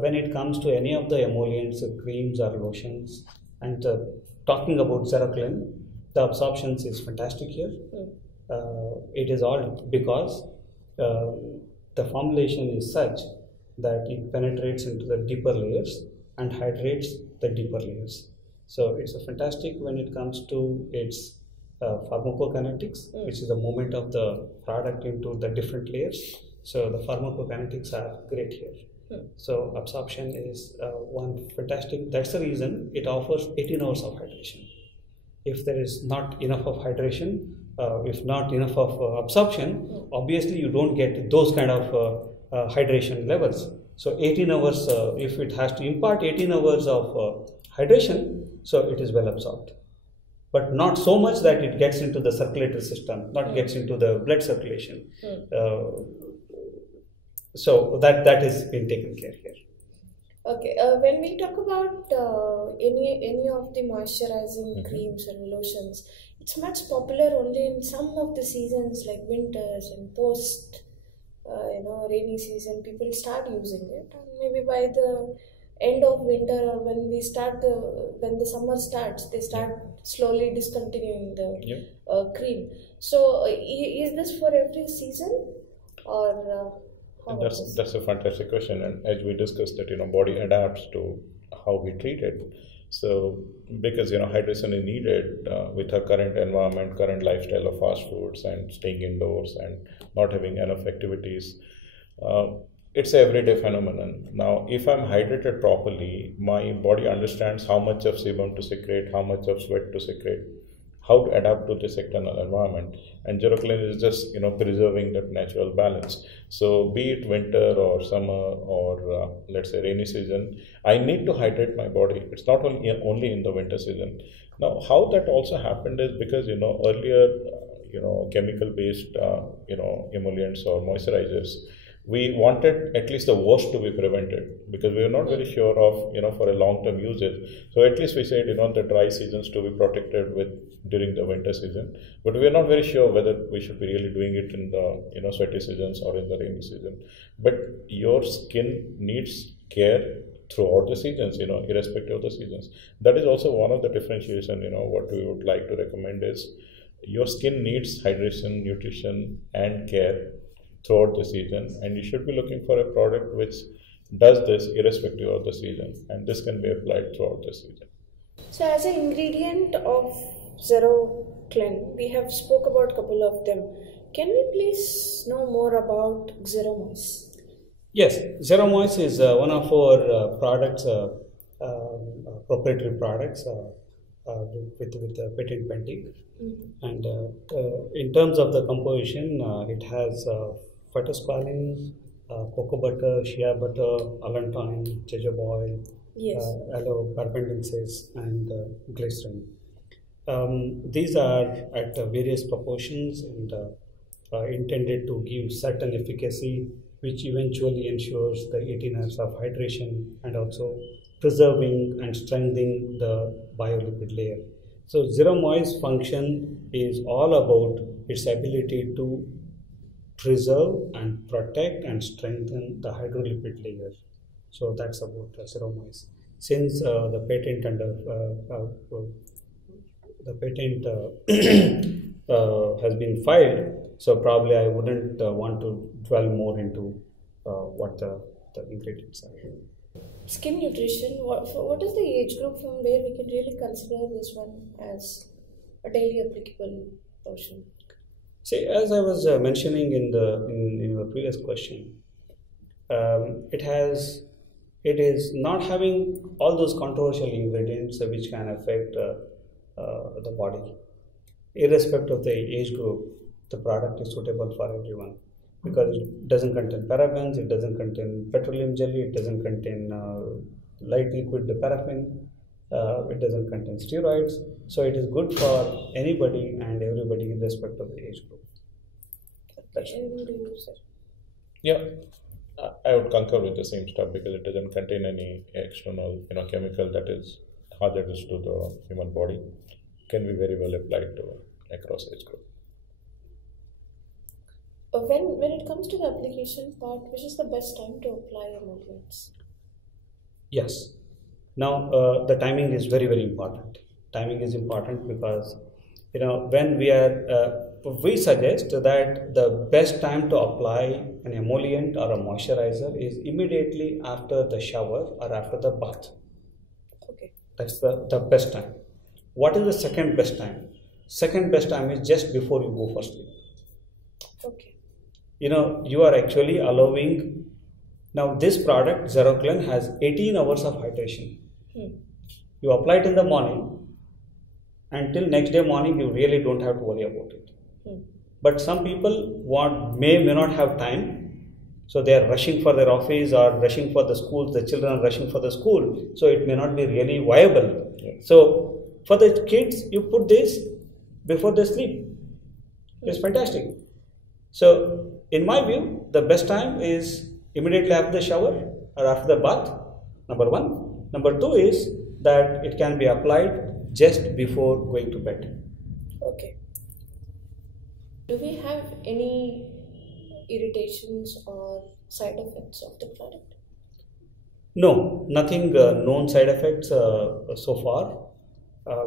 when it comes to any of the emollients, creams or lotions, and talking about Xeroklen, the absorptions is fantastic here. It is all because the formulation is such that it penetrates into the deeper layers and hydrates the deeper layers. So it's a fantastic when it comes to its pharmacokinetics, which is the movement of the product into the different layers. So the pharmacokinetics are great here. So absorption is one fantastic. That's the reason it offers 18 hours of hydration. If there is not enough of hydration, if not enough of absorption, obviously you don't get those kind of hydration levels. So 18 hours, if it has to impart 18 hours of hydration, so it is well absorbed. But not so much that it gets into the circulatory system, not gets into the blood circulation. So that is being taken care here. Okay, when we talk about any of the moisturizing creams and lotions, it's much popular only in some of the seasons like winters and post, rainy season. People start using it, and maybe by the end of winter or when the summer starts, they start slowly discontinuing the cream. So, is this for every season or? That's a fantastic question, and as we discussed that body adapts to how we treat it. So because hydration is needed with our current environment, current lifestyle of fast foods and staying indoors and not having enough activities, it's an everyday phenomenon. Now, if I'm hydrated properly, my body understands how much of sebum to secrete, how much of sweat to secrete, how to adapt to this external environment, and Xeroklen is just preserving that natural balance. So be it winter or summer or let's say rainy season, I need to hydrate my body. It's not only in the winter season. Now, how that also happened is because earlier chemical based emollients or moisturizers, we wanted at least the worst to be prevented because we were not very sure of for a long-term usage. So at least we said the dry seasons to be protected with during the winter season, but we are not very sure whether we should be really doing it in the sweaty seasons or in the rainy season. But your skin needs care throughout the seasons, irrespective of the seasons. That is also one of the differentiation. What we would like to recommend is your skin needs hydration, nutrition, and care throughout the season, and you should be looking for a product which does this irrespective of the season, and this can be applied throughout the season. So as an ingredient of Xeroklen, we have spoke about a couple of them. Can we please know more about XeroMoist? Yes, XeroMoist is one of our products, proprietary products with patent pending. And in terms of the composition, it has Phytosqualane, cocoa butter, Shea Butter, Almond Oil, Jojoba Oil, Aloe Barbadensis, and glycerin. These are at various proportions and intended to give certain efficacy, which eventually ensures the 18 hours of hydration and also preserving and strengthening the biolipid layer. So XeroMoist function is all about its ability to preserve and protect and strengthen the hydrolipid layer. So that's about Xeromois. Since the patent has been filed, so probably I wouldn't want to dwell more into what the ingredients are. Skin nutrition, what is the age group from where we can really consider this one as a daily applicable portion? See, as I was mentioning in the previous question, it is not having all those controversial ingredients which can affect the body. Irrespective of the age group, the product is suitable for everyone because it doesn't contain parabens, it doesn't contain petroleum jelly, it doesn't contain light liquid paraffin, it doesn't contain steroids. So it is good for anybody and everybody irrespective of the age group. Yeah, I would concur with the same stuff because it doesn't contain any external, chemical that is hazardous to the human body. Can be very well applied to across age group. When it comes to the application part, which is the best time to apply emollients? Yes. Now the timing is very, very important. Timing is important because when we suggest that the best time to apply an emollient or a moisturizer is immediately after the shower or after the bath. Okay. That's the best time. What is the second best time? Second best time is just before you go for sleep. Okay. You are actually allowing, now this product Xeroklen has 18 hours of hydration. You apply it in the morning until next day morning, you really don't have to worry about it. But some people may not have time, so they are rushing for their office or rushing for the schools, the children are rushing for the school, so it may not be really viable. Yeah. So for the kids, you put this before they sleep. It's fantastic. So in my view, the best time is immediately after the shower or after the bath, number one. Number two is that it can be applied just before going to bed. Okay. Do we have any irritations or side effects of the product? No, nothing known side effects so far.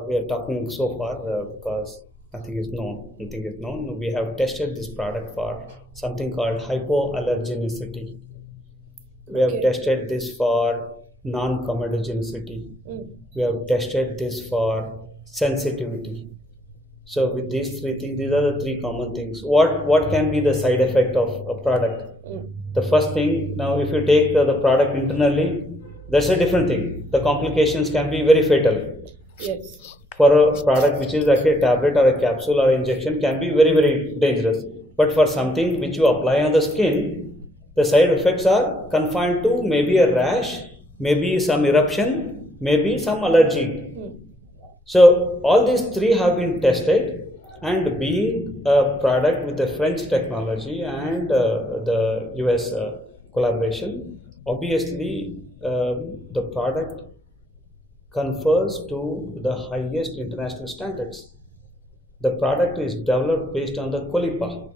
We are talking so far because nothing is known. We have tested this product for something called hypoallergenicity. We have tested this for non-comedogenicity. We have tested this for sensitivity. So with these three things, these are the three common things. What can be the side effect of a product? The first thing, now if you take the product internally, that's a different thing. The complications can be very fatal. Yes. For a product which is like a tablet or a capsule or injection can be very, very dangerous. But for something which you apply on the skin, the side effects are confined to maybe a rash, maybe some eruption, maybe some allergy. So all these three have been tested, and being a product with the French technology and the US collaboration, obviously the product confers to the highest international standards. The product is developed based on the COLIPA,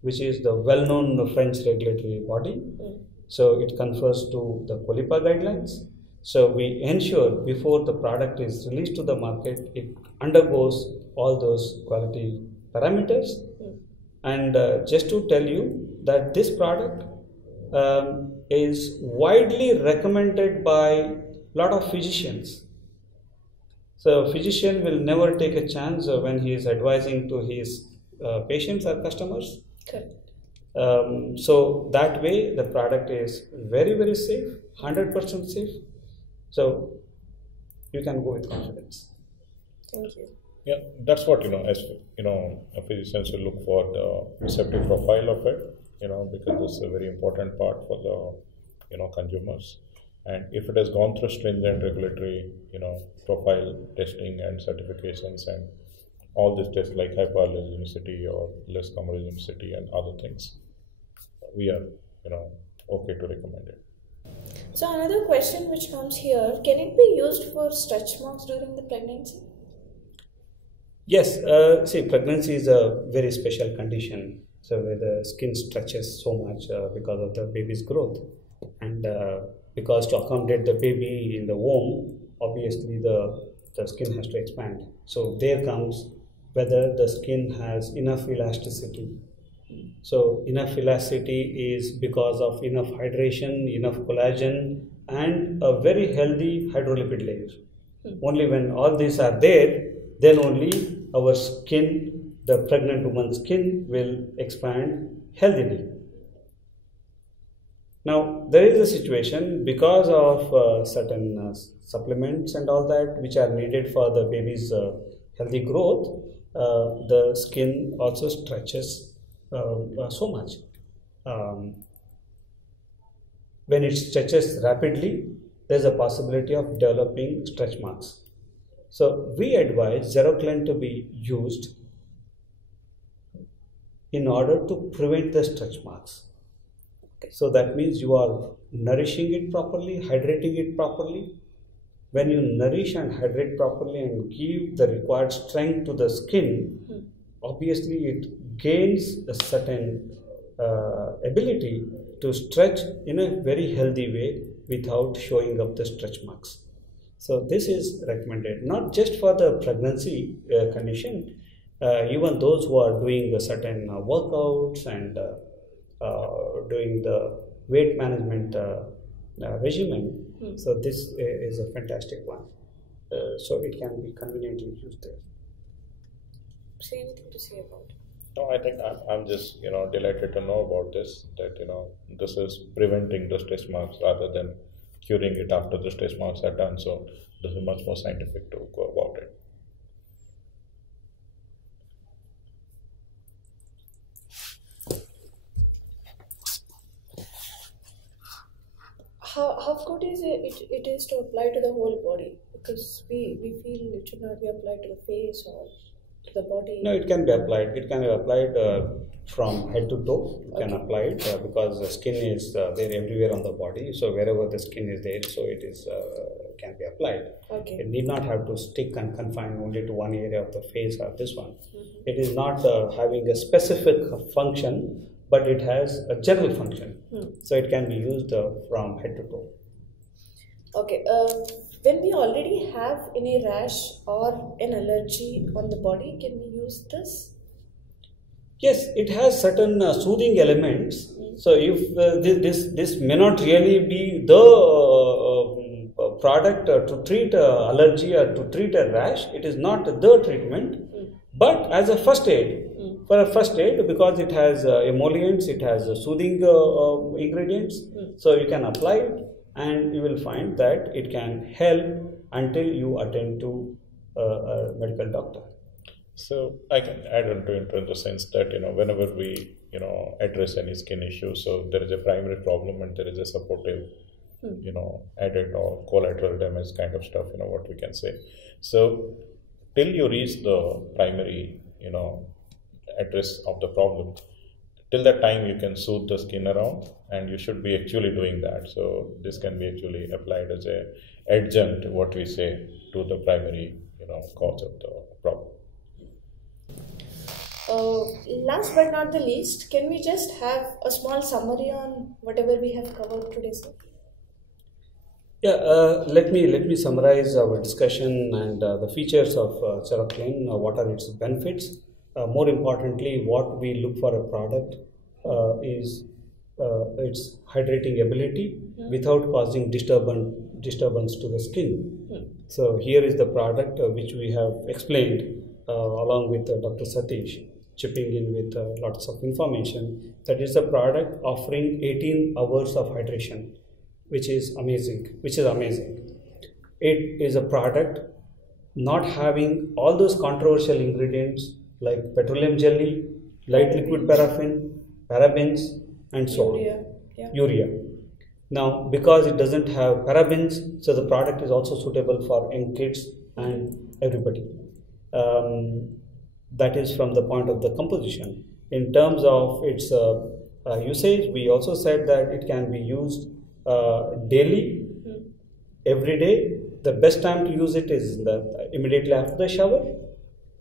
which is the well-known French regulatory body. So it confers to the COLIPA guidelines. So we ensure before the product is released to the market, it undergoes all those quality parameters. And just to tell you that this product is widely recommended by a lot of physicians. So physician will never take a chance when he is advising to his patients or customers. Correct. So that way the product is very, very safe, 100% safe. So you can go with confidence. Thank you. Yeah, that's what, as physicians will look for the receptive profile of it, because this is a very important part for the, consumers. And if it has gone through stringent regulatory, profile testing and certifications and all these tests like hypoallergenicity or less comedogenicity and other things, we are, okay to recommend it. So another question which comes here, can it be used for stretch marks during the pregnancy? Yes, see, pregnancy is a very special condition so where the skin stretches so much because of the baby's growth, and because to accommodate the baby in the womb, obviously the skin has to expand. So there comes whether the skin has enough elasticity. So enough elasticity is because of enough hydration, enough collagen, and a very healthy hydrolipid layer. Only when all these are there, then only our skin, the pregnant woman's skin, will expand healthily. Now, there is a situation because of certain supplements and all that which are needed for the baby's healthy growth, the skin also stretches so much. When it stretches rapidly, there is a possibility of developing stretch marks. So, we advise Xeroklen to be used in order to prevent the stretch marks. So that means you are nourishing it properly, hydrating it properly. When you nourish and hydrate properly and give the required strength to the skin, obviously it gains a certain ability to stretch in a very healthy way without showing up the stretch marks. So this is recommended not just for the pregnancy condition, even those who are doing a certain workouts and doing the weight management regimen. So this is a fantastic one. So it can be conveniently used there. Say anything to say about it? No, I think I'm just delighted to know about this. That this is preventing the stretch marks rather than curing it after the stretch marks are done. So this is much more scientific to go about it. How good is it is to apply to the whole body? Because we feel it should not be applied to the face or to the body. No, it can be applied. It can be applied from head to toe. You can apply it because the skin is there everywhere on the body. So wherever the skin is there, so it is can be applied. Okay. It need not have to stick and confine only to one area of the face or this one. It is not having a specific function, but it has a general function. So it can be used from head to toe. Okay. When we already have any rash or an allergy on the body, can we use this? Yes, it has certain soothing elements. So if this may not really be the product to treat allergy or to treat a rash, it is not the treatment, but as a first aid. For a first aid, because it has emollients, it has soothing ingredients, so you can apply it and you will find that it can help until you attend to a medical doctor. So I can add on to it in the sense that whenever we address any skin issue, so there is a primary problem and there is a supportive added or collateral damage kind of stuff, what we can say. So till you reach the primary address of the problem, till that time you can soothe the skin around, and you should be actually doing that. So this can be actually applied as a adjunct, what we say, to the primary cause of the problem. Last but not the least, can we just have a small summary on whatever we have covered today, sir? Yeah, let me summarize our discussion and the features of Xeroklen. What are its benefits? More importantly, what we look for a product is its hydrating ability without causing disturbance to the skin. So here is the product which we have explained along with Dr. Satish, chipping in with lots of information. That is the product offering 18 hours of hydration, which is amazing. It is a product not having all those controversial ingredients like petroleum jelly, light liquid paraffin, parabens, and so on. Urea. Now, because it doesn't have parabens, so the product is also suitable for young kids and everybody. That is from the point of the composition. In terms of its usage, we also said that it can be used daily, every day. The best time to use it is immediately after the shower,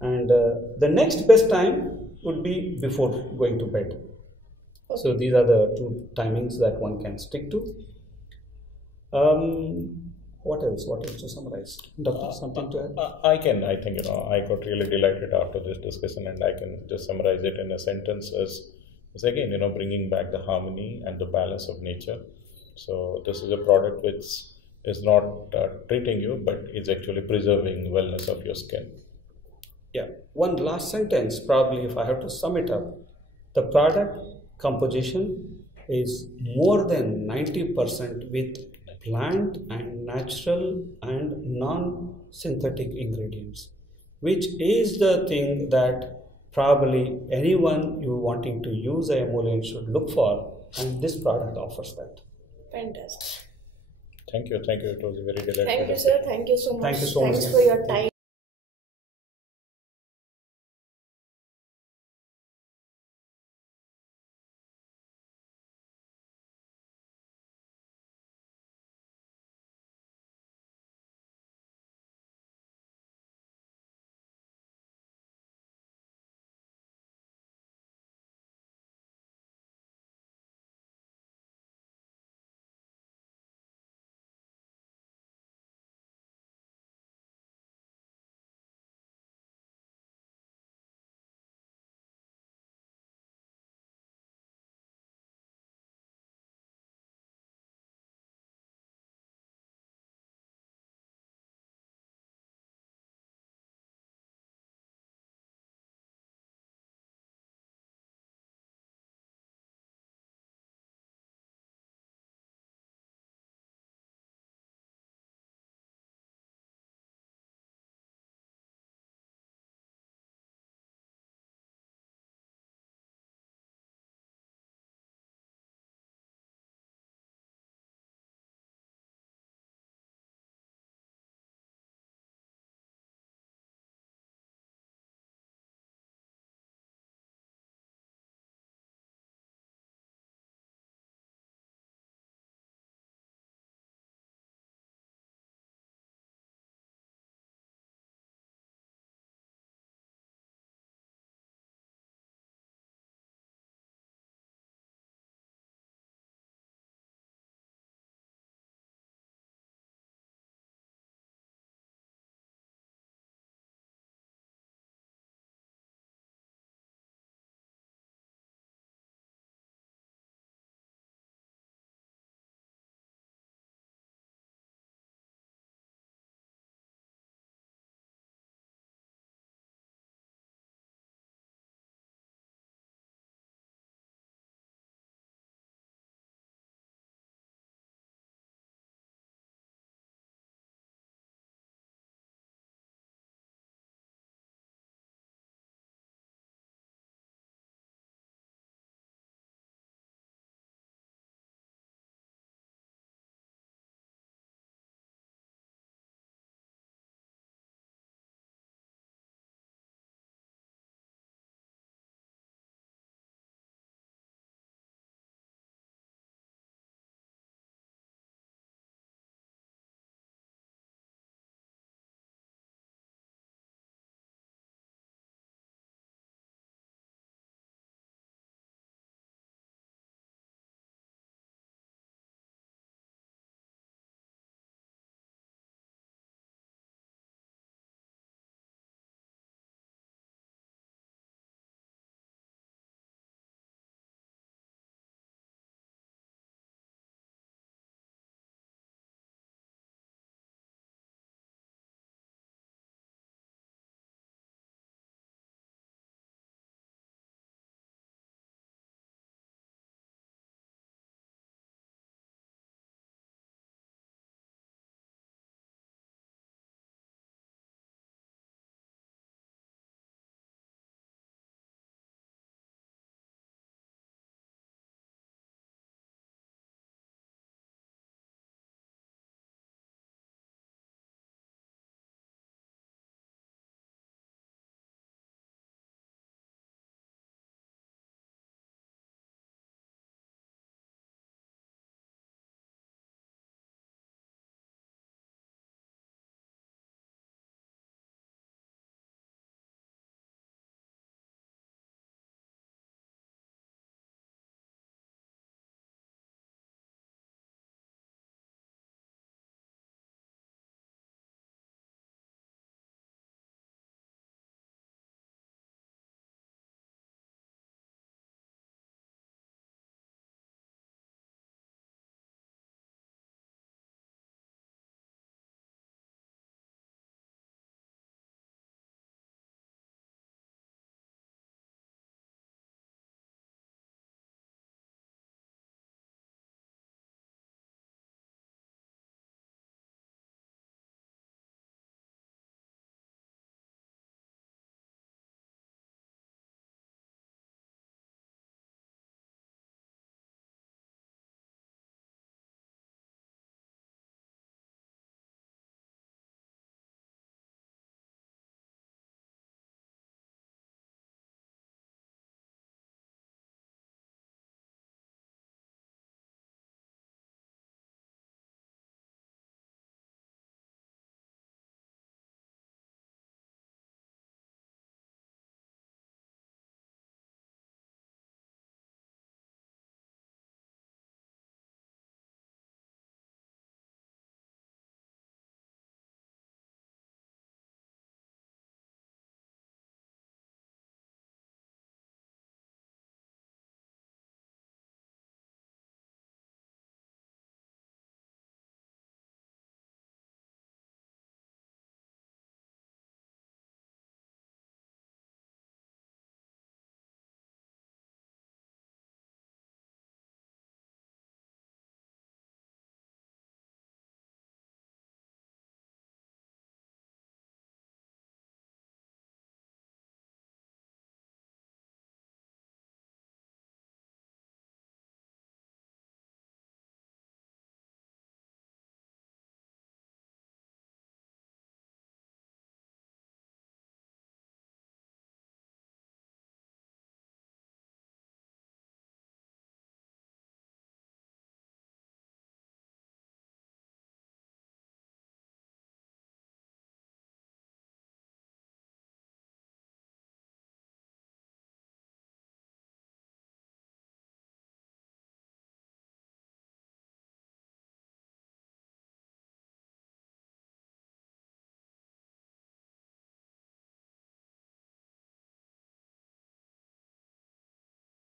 and the next best time would be before going to bed. So these are the 2 timings that one can stick to. What else to summarize? Doctor, something to add? I think, I got really delighted after this discussion, and I can just summarize it in a sentence as again, bringing back the harmony and the balance of nature. So this is a product which is not treating you, but is actually preserving the wellness of your skin. Yeah. One last sentence, probably, if I have to sum it up. The product composition is more than 90% with plant and natural and non-synthetic ingredients, which is the thing that probably anyone you wanting to use a emollient should look for, and this product offers that. Fantastic. Thank you. It was very delightful. Thank you, sir. Thank you so much. Thank you so much. Thanks for your time.